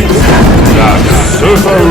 meet the Surfaroo.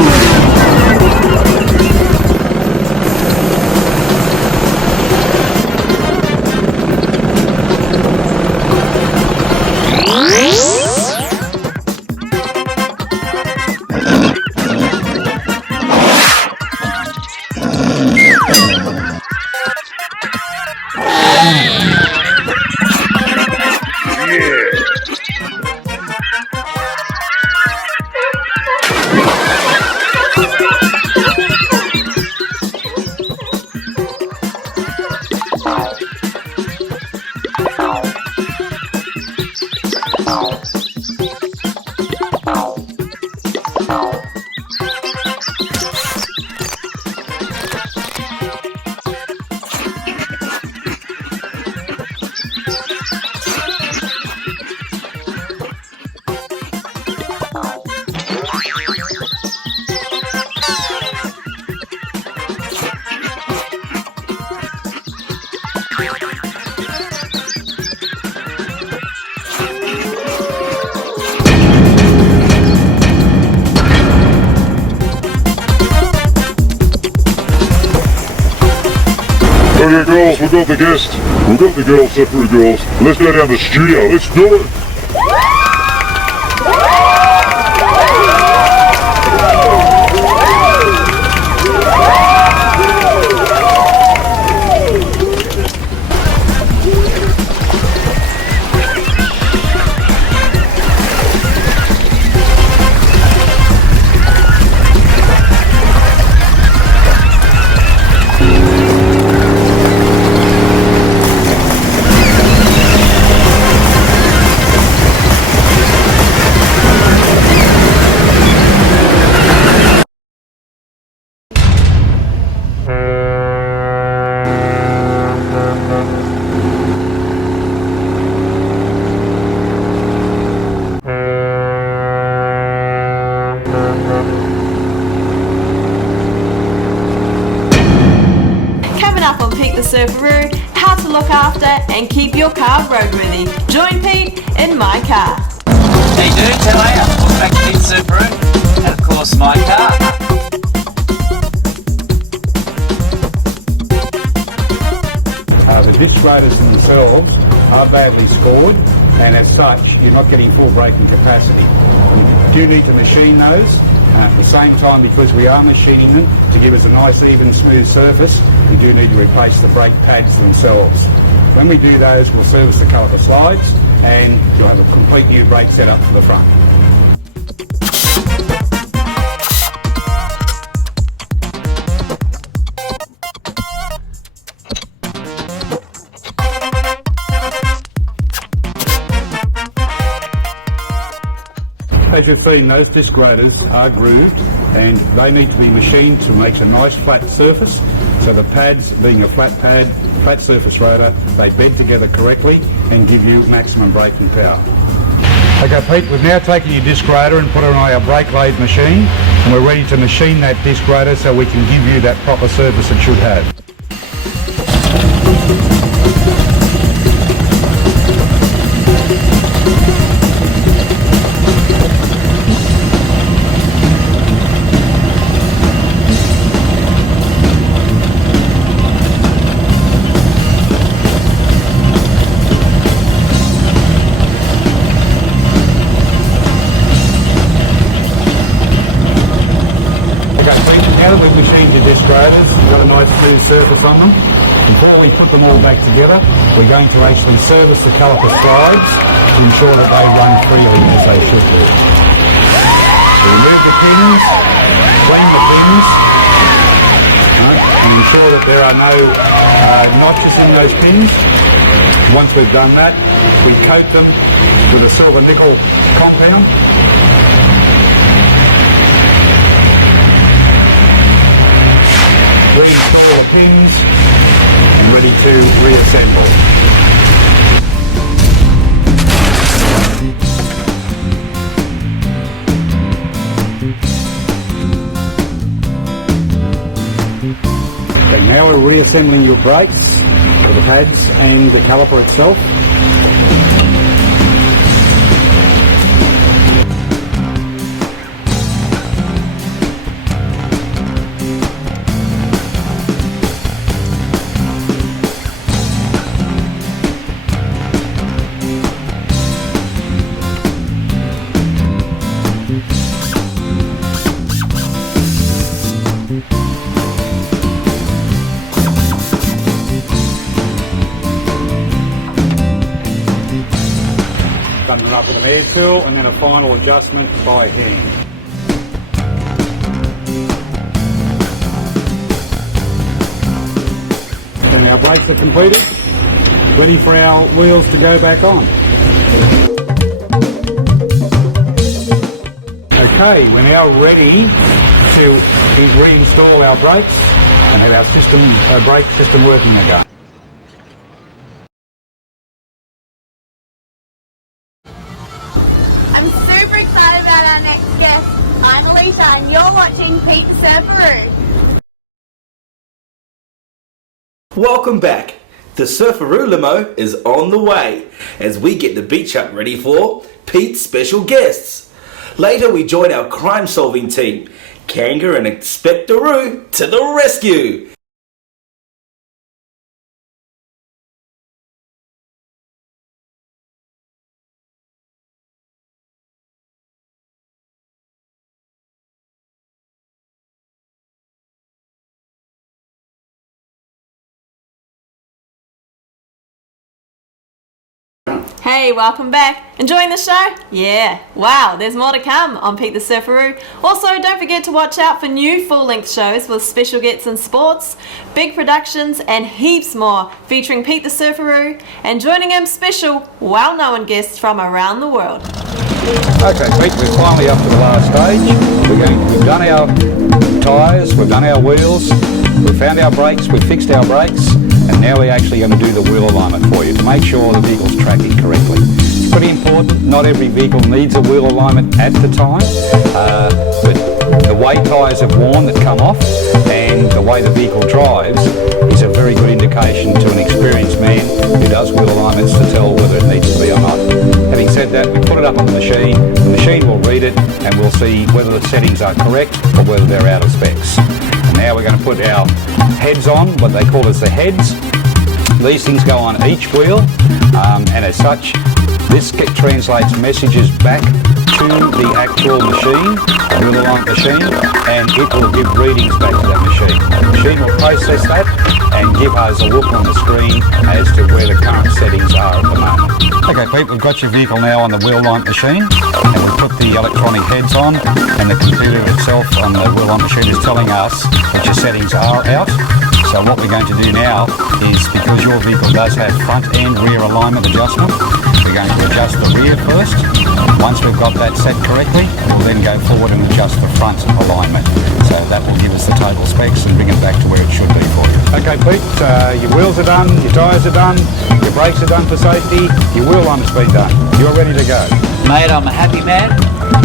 Okay girls, we got the guest. We got the girls, Surfaroo girls. Let's go down to the studio, let's do it. Surfaroo, how to look after and keep your car roadworthy. Join Pete in my car. Hey dudes, how are ya? Welcome back to Pete Surfaroo, and of course my car. The disc graders themselves are badly scored, and as such you're not getting full braking capacity. You do need to machine those. At the same time, because we are machining them to give us a nice even smooth surface, we do need to replace the brake pads themselves. When we do those, we'll service the caliper slides and you'll have a complete new brake setup for the front. As you've seen, those disc graders are grooved and they need to be machined to make a nice flat surface. So the pads, being a flat pad, flat surface rotor, they bed together correctly and give you maximum braking power. Okay Pete, we've now taken your disc grader and put it on our brake lathe machine, and we're ready to machine that disc grader so we can give you that proper surface it should have. Now that we've machined your disc graders, we've got a nice smooth surface on them. Before we put them all back together, we're going to actually service the caliper slides to ensure that they run freely as they should do. So remove the pins, clean the pins, and ensure that there are no notches in those pins. Once we've done that, we coat them with a silver nickel compound. Reinstall the pins and ready to reassemble. Okay, now we're reassembling your brakes for the pads and the caliper itself. an air seal and then a final adjustment by hand. When our brakes are completed, ready for our wheels to go back on. Okay, we're now ready to reinstall our brakes and have our brake system working again. I'm super excited about our next guest. I'm Alicia and you're watching Pete the Surfaroo. Welcome back. The Surfaroo limo is on the way as we get the beach hut ready for Pete's special guests. Later we join our crime solving team, Kanga and Inspector Roo, to the rescue. Hey, welcome back. Enjoying the show? Yeah. Wow, there's more to come on Pete the Surfaroo. Also, don't forget to watch out for new full-length shows with special guests in sports, big productions, and heaps more featuring Pete the Surfaroo and joining him special, well-known guests from around the world. Okay, Pete, we're finally up to the last stage. We've done our tyres, we've done our wheels, we've found our brakes, we've fixed our brakes, and now we're actually going to do the wheel alignment for you to make sure the vehicle's tracking correctly. It's pretty important, not every vehicle needs a wheel alignment at the time, but the way tyres have worn that come off and the way the vehicle drives is a very good indication to an experienced man who does wheel alignments to tell whether it needs to be or not. Having said that, we put it up on the machine will read it and we'll see whether the settings are correct or whether they're out of specs. And now we're going to put our heads on, what they call as the heads. These things go on each wheel and as such this translates messages back to the actual machine, the wheel alignment machine, and it will give readings back to that machine. The machine will process that and give us a look on the screen as to where the current settings are at the moment. Okay Pete, we've got your vehicle now on the wheel alignment machine and we've put the electronic heads on and the computer itself on the wheel alignment machine is telling us that your settings are out. So what we're going to do now is, because your vehicle does have front and rear alignment adjustment, we're going to adjust the rear first. Once we've got that set correctly, we'll then go forward and adjust the front alignment. So that will give us the total specs and bring it back to where it should be for you. Okay Pete, your wheels are done, your tyres are done, your brakes are done for safety, your wheel alignment's been done. You're ready to go. Mate, I'm a happy man,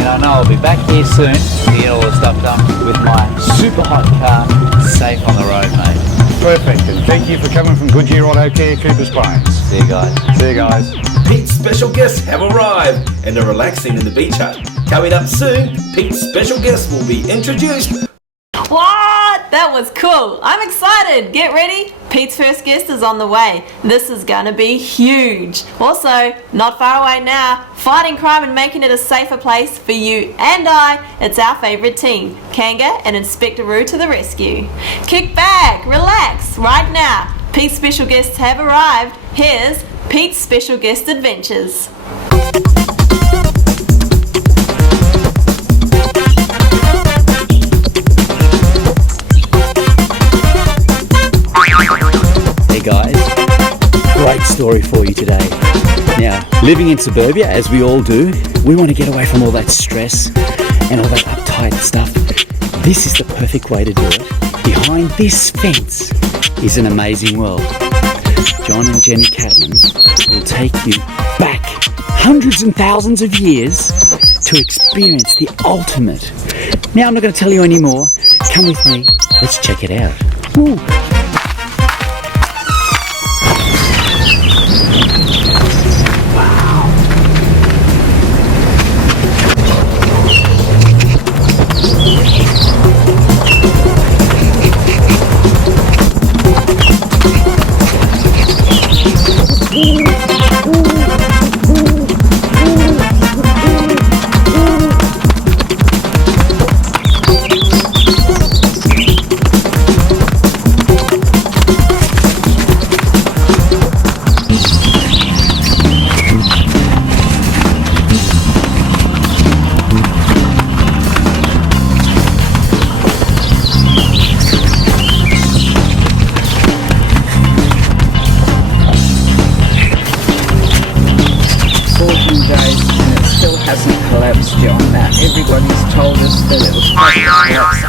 and I know I'll be back here soon to get all the stuff done with my super hot car safe on the road, mate. Perfect, and thank you for coming from Goodyear Auto Care, Cooper's Plains. See you guys. See you guys. Pete's special guests have arrived and are relaxing in the beach hut. Coming up soon, Pete's special guests will be introduced. What? That was cool. I'm excited. Get ready. Pete's first guest is on the way. This is gonna be huge. Also, not far away now, fighting crime and making it a safer place for you and I. It's our favourite team, Kanga and Inspector Roo, to the rescue. Kick back, relax. Right now, Pete's special guests have arrived. Here's Pete's special guest adventures. Hey guys, great story for you today. Now, living in suburbia, as we all do, we want to get away from all that stress and all that uptight stuff. This is the perfect way to do it. Behind this fence is an amazing world. John and Jenny Catlin will take you back hundreds and thousands of years to experience the ultimate. Now, I'm not going to tell you anymore. Come with me. Let's check it out. Woo.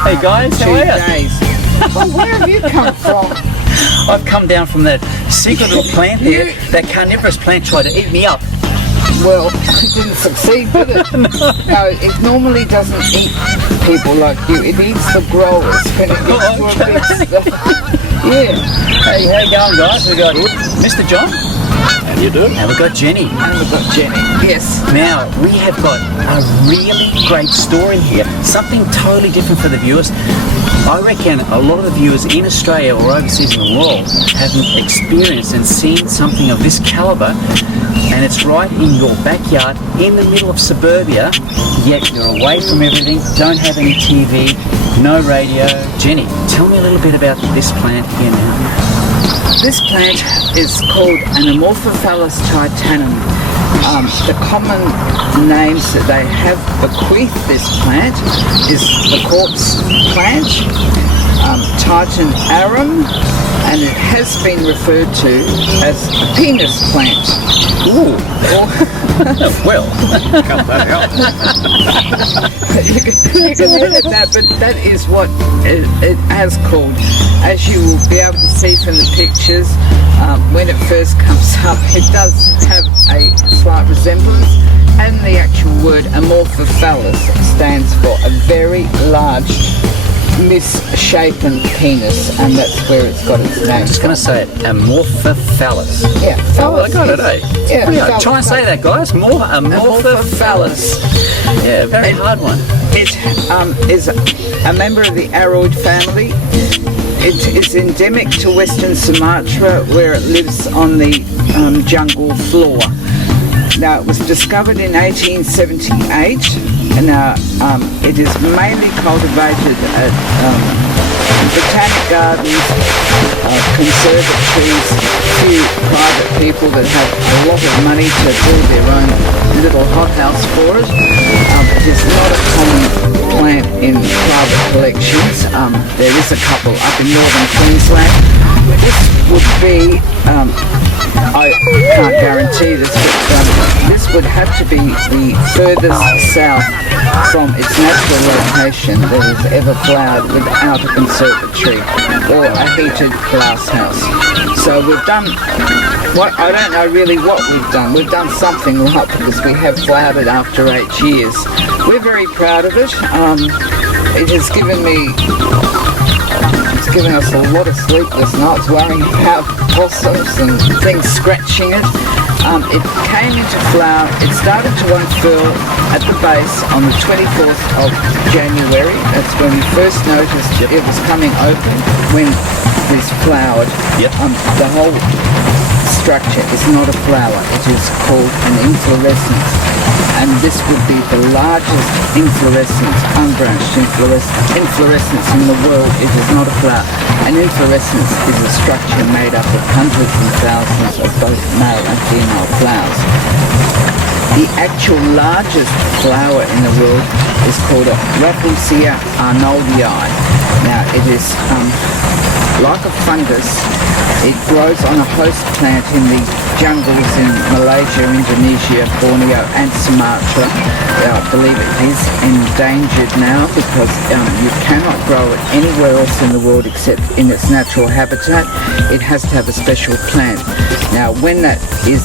Hey guys, how 2 are you? days. Well, where have you come from? I've come down from that secret little plant there. That carnivorous plant tried to eat me up. Well, it didn't succeed, did it? No, it normally doesn't eat people like you. It eats the growers when it gets to a big stuff. Yeah. Hey, how you going, guys? We got Mr. John. How you doing? And we've got Jenny. And we've got Jenny. Yes. Now, we have got a really great story here. Something totally different for the viewers. I reckon a lot of the viewers in Australia or overseas in the world haven't experienced and seen something of this calibre, and it's right in your backyard, in the middle of suburbia, yet you're away from everything, don't have any TV, no radio. Jenny, tell me a little bit about this plant here now. This plant is called an Amorphophallus Titanum. The common names that they have bequeathed this plant is the corpse plant, Titan arum, and it has been referred to as a penis plant. Ooh. Well, cut that out. you can edit that, but that is what it has called. As you will be able to see from the pictures, when it first comes up, it does have a slight resemblance, and the actual word Amorphophallus stands for a very large misshapen penis, and that's where it's got its name. I'm just going to say it, Amorphophallus. Yeah, Oh, I got it, eh? Yeah, try and say that, guys. More Amorphophallus. Yeah, very hard one. It is a member of the aroid family. It is endemic to Western Sumatra, where it lives on the jungle floor. Now, it was discovered in 1878, and it is mainly cultivated at botanic gardens, conservatories, few private people that have a lot of money to build their own little hothouse for it. It is not a common plant in private collections. There is a couple up in northern Queensland. This would be, I can't guarantee this, but this would have to be the furthest south from its natural location that has ever flowered without a conservatory or a heated glass house. So we've done, I don't know really what we've done. We've done something right because we have flowered it after 8 years. We're very proud of it. It has given us a lot of sleepless nights worrying about possums and things scratching it. It came into flower, it started to unfurl at the base on the 24th of January. That's when we first noticed it was coming open when this flowered. The whole structure is not a flower, it is called an inflorescence. And this would be the largest inflorescence, unbranched inflorescence in the world. It is not a flower. An inflorescence is a structure made up of hundreds and thousands of both male and female flowers. The actual largest flower in the world is called a Rafflesia arnoldii. Now it is like a fungus. It grows on a host plant in the jungles in Malaysia, Indonesia, Borneo and Sumatra. I believe it is endangered now because you cannot grow it anywhere else in the world except in its natural habitat. It has to have a special plant. Now when that is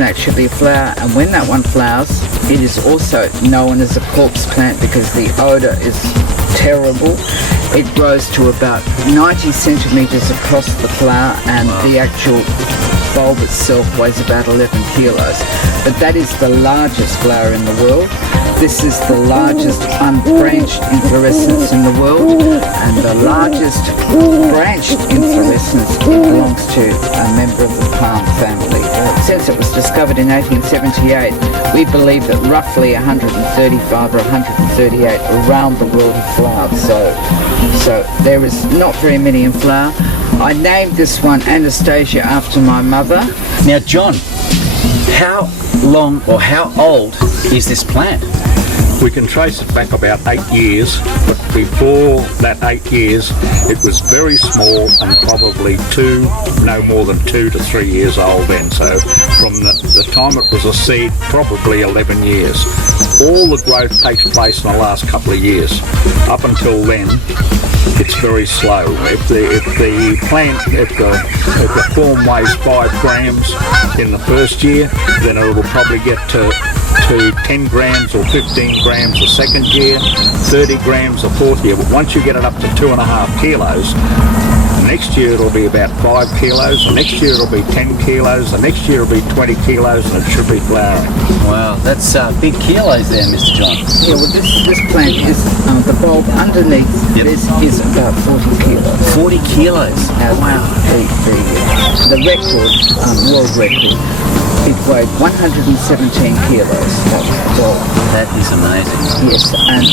actually a flower, and when that one flowers, it is also known as a corpse plant because the odour is terrible. It grows to about 90 centimetres across the flower, and the actual bulb itself weighs about 11 kilos. But that is the largest flower in the world. This is the largest unbranched inflorescence in the world, and the largest branched inflorescence belongs to a member of the palm family. Since it was discovered in 1878, we believe that roughly 135 or 138 around the world have flowered. So there is not very many in flower. I named this one Anastasia after my mother. Now, John, how long or how old is this plant? We can trace it back about 8 years, but before that 8 years, it was very small and probably no more than 2 to 3 years old then. So from the time it was a seed, probably 11 years. All the growth takes place in the last couple of years. Up until then, it's very slow. If the form weighs 5 grams in the first year, then it will probably get to 10 grams or 15 grams the second year, 30 grams the fourth year. But once you get it up to 2.5 kilos, next year it'll be about 5 kilos, the next year it'll be 10 kilos, the next year it'll be 20 kilos, and it should be flowering. Wow, that's big kilos there, Mr. John. Yeah, well, this plant is, the bulb underneath this is about 40 kilos. 40 kilos? Wow. The record, world record, it weighed 117 kilos. That is amazing. Yes, and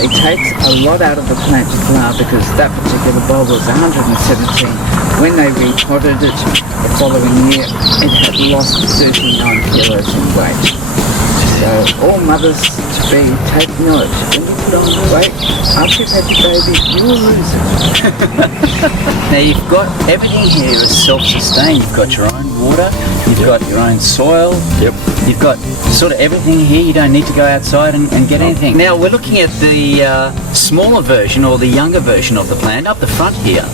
it takes a lot out of the plant to flower because that particular bulb was 117. When they repotted it the following year, it had lost 39 kilos in weight. So all mothers to be, take note. When you put on the weight, after you've had your baby, you will lose it. Now you've got everything here is self-sustained. You've got your own water, you've got your own soil, you've got sort of everything here. You don't need to go outside and get anything. Now we're looking at the smaller version or the younger version of the plant up the front here.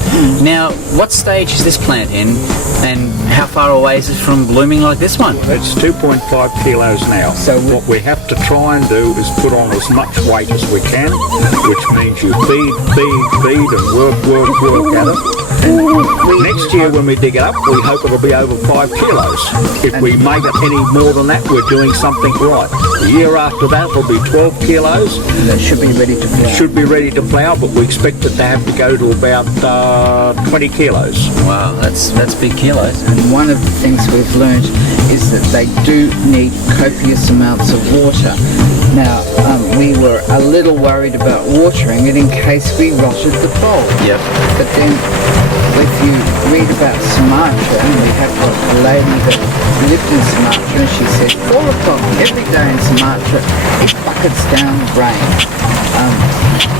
Now what stage is this plant in and how far away is it from blooming like this one? It's 2.5 kilos now. So what we have to try and do is put on as much weight as we can, which means you feed and work at it. Next year when we dig it up, we hope it'll be over 5 kilos. If we make it any more than that, we're doing something right. The year after that will be 12 kilos. That should be ready to flower. Should be ready to flower, but we expect it to have to go to about 20 kilos. Wow, that's big kilos. And one of the things we've learned is that they do need copious amounts of water. Now, we were a little worried about watering it in case we rotted the bulb. Yep. But then, if you read about Sumatra, and we have got a lady that lived in Sumatra, and she said 4 o'clock every day in Sumatra, it buckets down rain.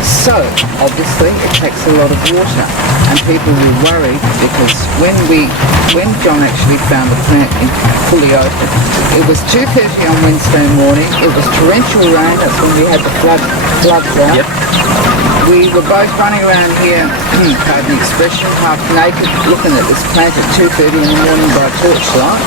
So, obviously, it takes a lot of water, and people were worried because when John actually found the plant fully open, it was 2:30 on Wednesday morning. It was torrential rain. That's when we had the floods on. Yep. We were both running around here, pardon the expression, half naked, looking at this plant at 2:30 in the morning by torchlight.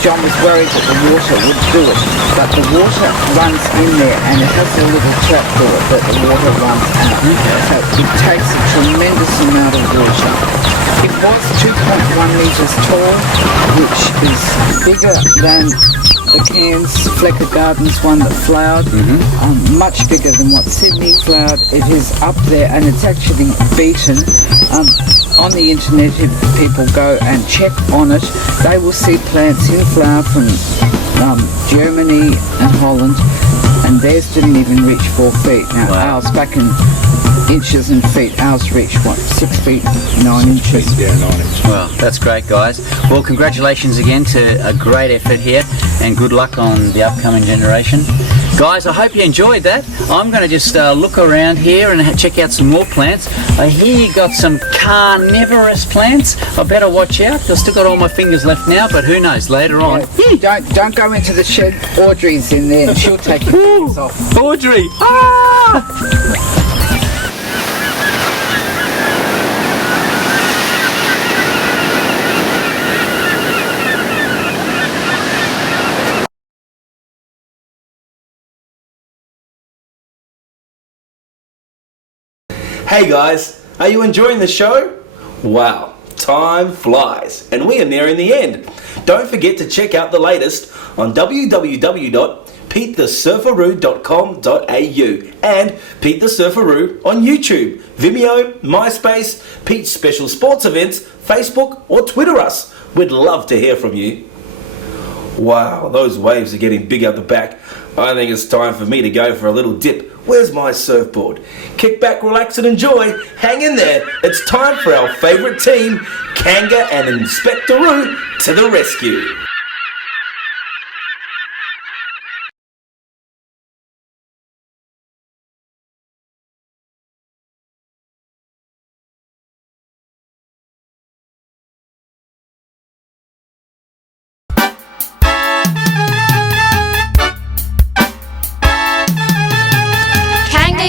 John was worried that the water would do it, but the water runs in there and it has a little trap door that the water runs out. So it takes a tremendous amount of water. It was 2.1 metres tall, which is bigger than the Cairns Flecker Gardens one that flowered, much bigger than what Sydney flowered. It is up there and it's actually beaten. On the internet, if people go and check on it, they will see plants in flower from Germany and Holland, and theirs didn't even reach 4 feet. Now ours, back in inches and feet, ours reached 6 feet 9 inches. Yeah, 9 inches. Well, that's great, guys. Well, congratulations again to a great effort here, and good luck on the upcoming generation. Guys, I hope you enjoyed that. I'm going to just look around here and check out some more plants. I hear you got some carnivorous plants. I better watch out. I've still got all my fingers left now, but who knows, later on. Don't go into the shed. Audrey's in there and she'll take your fingers off. Audrey! Ah! Hey guys, are you enjoying the show? Wow, time flies and we are nearing the end. Don't forget to check out the latest on www.PeteTheSurfaroo.com.au and Pete the Surfaroo on YouTube, Vimeo, MySpace, Pete's special sports events, Facebook or Twitter us. We'd love to hear from you. Wow, those waves are getting big out the back. I think it's time for me to go for a little dip. Where's my surfboard? Kick back, relax and enjoy. Hang in there. It's time for our favourite team, Kanga and Inspector Roo, to the rescue.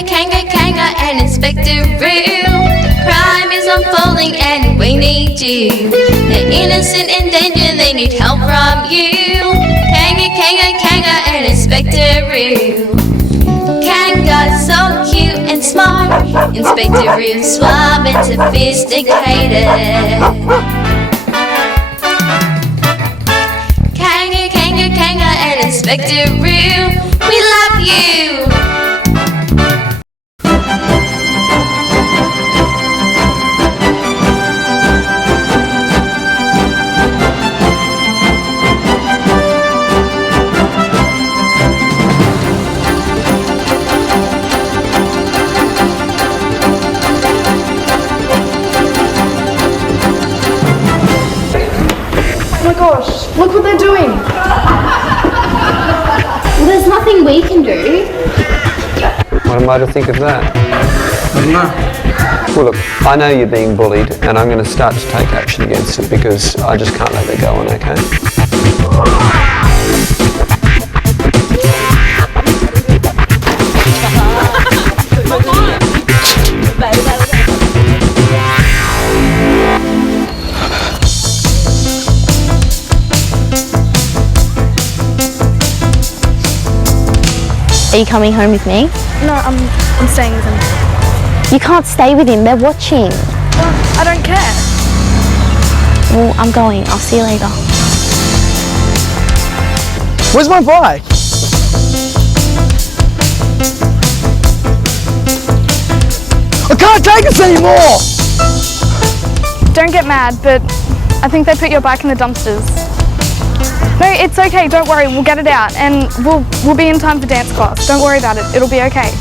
Kanga and Inspector Roo. Crime is unfolding and we need you. They're innocent and danger, they need help from you. Kanga and Inspector Roo. Kanga's so cute and smart. Inspector Roo's suave and sophisticated. Kanga and Inspector Roo, we love you. Oh my gosh, look what they're doing. Well, there's nothing we can do. What am I to think of that? I don't know. Well, look, I know you're being bullied, and I'm going to start to take action against it because I just can't let that go on, okay? Are you coming home with me? No, I'm staying with him. You can't stay with him, they're watching. Well, I don't care. Well, I'm going. I'll see you later. Where's my bike? I can't take this anymore! Don't get mad, but I think they put your bike in the dumpsters. No, it's okay, don't worry, we'll get it out and we'll be in time for dance class. Don't worry about it, it'll be okay.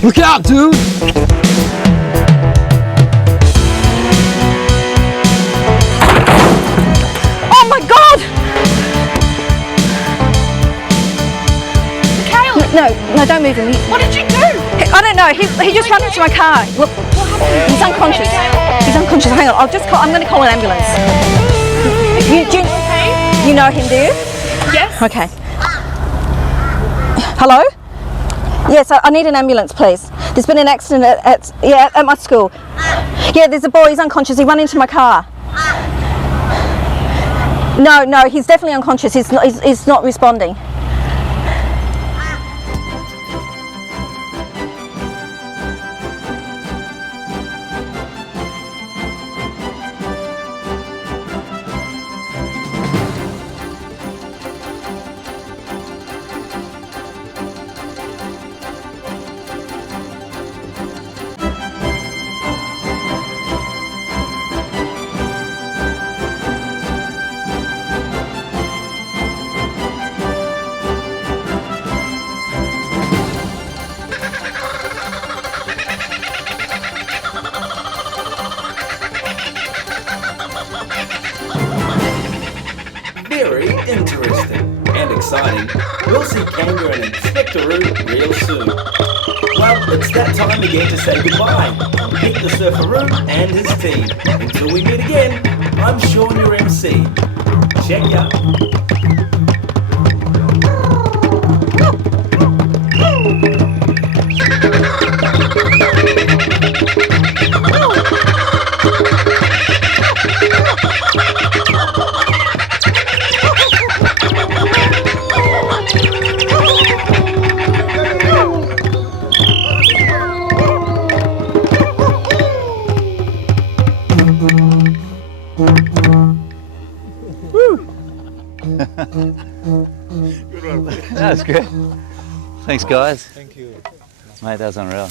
Look out, dude! Oh my god! No, don't move him. What did you do? I don't know, he just ran into my car. Look, he's unconscious. He's unconscious, hang on, I'm going to call an ambulance. You know him, do you? Yes. Okay. Hello? Yes, I need an ambulance, please. There's been an accident at my school. Yeah, there's a boy, he's unconscious, he ran into my car. No, he's definitely unconscious, he's not responding. Very interesting and exciting. We'll see Kanga and Inspector Roo real soon. Well, it's that time again to say goodbye. Pete the Surfaroo and his team. Until we meet again, I'm Sean, your MC. Check ya. Good one. That was good. Thanks, guys. Thank you. Mate, that was unreal.